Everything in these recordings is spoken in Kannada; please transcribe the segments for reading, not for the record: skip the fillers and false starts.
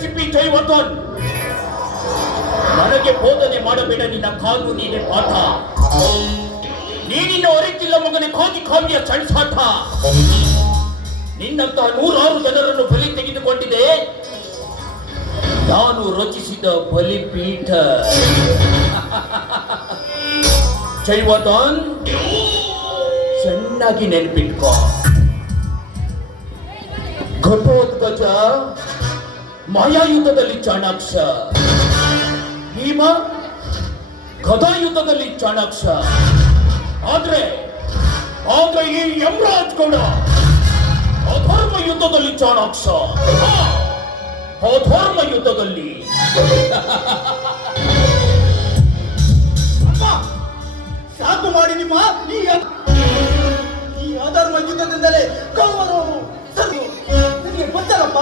ರೆಸಿಪಿ ಜೈವತನ್. ನನಗೆ ಬೋಧನೆ ಮಾಡಬೇಡ, ನಿನ್ನ ಕಾನೂನಿನ ಪಾಠ. ನೀನಿನ್ನು ಅರಿತಿಲ್ಲ ಮಗನೇ ಕಾದಿ ಕಾವ್ಯ ಚಳಿಸಾಟ. ನಿನ್ನಂತಹ 106 ಜನರನ್ನು ಬಲಿ ತೆಗೆದುಕೊಂಡಿದೆ ನಾನು ರಚಿಸಿದ ಬಲಿಪೀಠ. ಜೈವತನ್, ಚೆನ್ನಾಗಿ ನೆನಪಿಟ್ಕೋ. ಘಟೋತ್ಕಚ ಮಾಯಾಯುದ್ಧದಲ್ಲಿ ಚಾಣಾಕ್ಷ, ಭೀಮ ಗದಾಯುದ್ಧದಲ್ಲಿ ಚಾಣಾಕ್ಷ. ಆದ್ರೆ ಈ ಯಮರಾಜ್ ಗೌಡ ಅಧರ್ಮ ಯುದ್ಧದಲ್ಲಿ ಚಾಣಾಕ್ಷ. ಅಧರ್ಮ ಯುದ್ಧದಲ್ಲಿ ಸಾಕು ಮಾಡಿ ನಿಮ್ಮ ಈ ಅಧರ್ಮ ಯುದ್ಧದಿಂದಲೇ ಕೌರವರು ನನಗೆ ಗೊತ್ತಲ್ಲಪ್ಪ.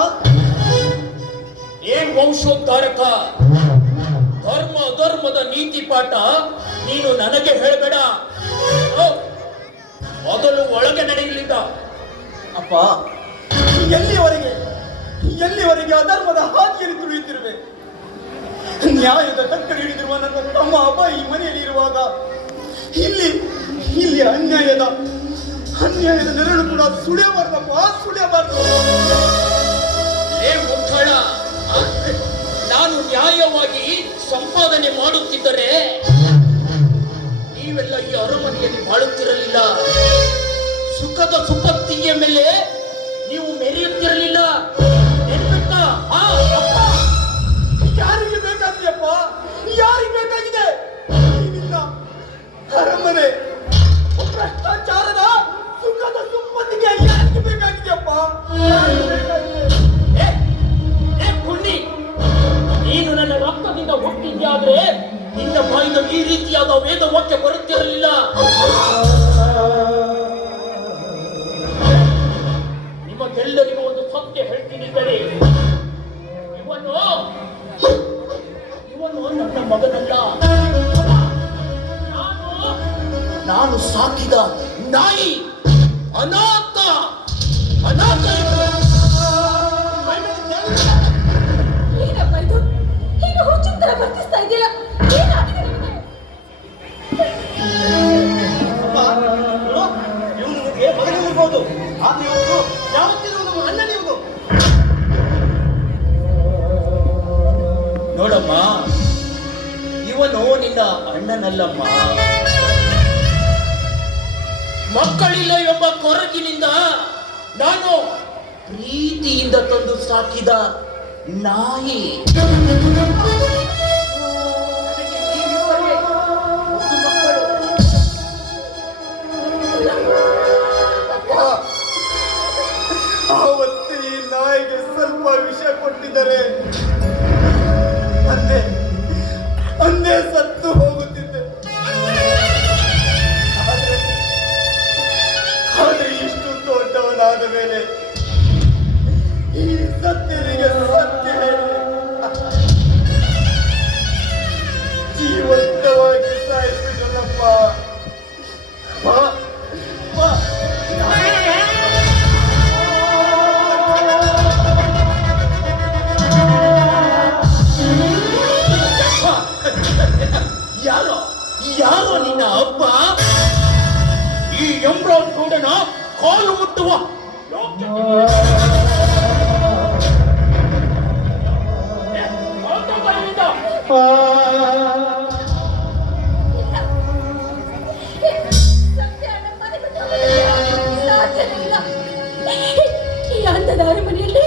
ಏನ್ ವಂಶೋದ್ಧಾರಕ, ಧರ್ಮ ಅಧರ್ಮದ ನೀತಿ ಪಾಠ ನೀನು ನನಗೆ ಹೇಳಬೇಡ. ಮೊದಲು ಒಳಗೆ ನಡೆಯಲಿಲ್ಲ. ಅಪ್ಪ, ಎಲ್ಲಿವರೆಗೆ ಅಧರ್ಮದ ಹಾದಿಯಲ್ಲಿ ತುಳಿಯುತ್ತಿರುವೆ? ನ್ಯಾಯದ ತಕ್ಕಡಿ ಹಿಡಿದಿರುವ ನನ್ನ ತಮ್ಮ ಅಪ್ಪ ಈ ಮನೆಯಲ್ಲಿ ಇರುವಾಗ ಇಲ್ಲಿ ಅನ್ಯಾಯದ ನೆರಳು ಕೂಡ ಸುಳಿಯಬಾರ್ದಪ್ಪ, ಸುಳಿಯಬಾರ್ದು. ಮುಠಳ, ನಾನು ನ್ಯಾಯವಾಗಿ ಸಂಪಾದನೆ ಮಾಡುತ್ತಿದ್ದರೆ ನೀವೆಲ್ಲ ಈ ಅರಮನೆಯಲ್ಲಿ ಬಾಳುತ್ತಿರಲಿಲ್ಲ. ಸುಖದ ಸುಪತ್ತಿಯ ಮೇಲೆ ನೀವು ಮೆರೆಯುತ್ತಿರಲಿಲ್ಲ. ಯಾರಿಗೆ ಬೇಕಾಗಿದೆಯಪ್ಪ? ಯಾರಿಗೆ ಬೇಕಾಗಿದೆ ನಿನ್ನ ಅರಮನೆ? ಭ್ರಷ್ಟಾಚಾರದ ಸುಖದ ಸುಪ್ಪತ್ತಿಗೆ ಯಾರಿಗೆ ಬೇಕಾಗಿದೆಯಪ್ಪ? ಪುಣ್ಯ, ನೀನು ನನ್ನ ರಕ್ತದಿಂದ ಹುಟ್ಟಿದ್ಯಾದ್ರೆ ನಿನ್ನ ಬಾಯಿಂದ ಈ ರೀತಿಯಾದ ವೇದ ವಾಕ್ಯ ಬರುತ್ತಿರಲಿಲ್ಲ. ನಿಮಗೆಲ್ಲರಿಗೂ ಒಂದು ಸತ್ಯ ಹೇಳ್ತೀನಿ ಕೇಳಿ. ಇವನು ನನ್ನ ಮಗನಲ್ಲ, ನಾನು ಸಾಕಿದ ನಾಯಿ. ಅನಾಥ ಏನಪ್ಪ ಇದು? ಹೀಗೆ ಹುಚ್ಚುತ್ತರ ವರ್ತಿಸ್ತಾ ಇದೆಯಾ? ಏನಾಗಿದೆ ನಿಮಗೆ? ಇವನು ನಿಮಗೆ ಮಗನಿರ್ಬೋದು, ಆದ್ರೆ ಇವನು ಯಾವತ್ತಿಗೂ ನಮ್ಮ ಅಣ್ಣನೇ. ಇವನು ನೋಡಮ್ಮ, ಇವನು ನಿನ್ನ ಅಣ್ಣನಲ್ಲಮ್ಮ. ಮಕ್ಕಳಿಲ್ಲ ಎಂಬ ಕೊರಗಿನಿಂದ ನಾನು ಪ್ರೀತಿಯಿಂದ ತಂದು ಸಾಕಿದ ನಾಯಿ. ಆವತ್ತು ಈ ನಾಯಿಗೆ ಸ್ವಲ್ಪ ವಿಷ ಕೊಟ್ಟಿದ್ದಾರೆ, ಅಂದೇ ಸತ್ತು ಹೋಗುತ್ತಿದ್ದೆ. ಆದ್ರೆ ಇಷ್ಟು ದೊಡ್ಡವನಾದ ಮೇಲೆ ಈ ಸತ್ಯನಿಗೆ ಸತ್ಯ ಹೇಳಿ ಜೀವಂತವಾಗಿ ಸಾಯಿಸಿದಲ್ಲಪ್ಪ. ಯಾರೋ ನಿನ್ನ ಹಬ್ಬ? ಈ ಯಮರಾಜ್ ಗೌಡನ ಕಾಲು ಮುಟ್ಟುವ ಈ ಅಂಧದ ಅರಮನೆಯಲ್ಲಿ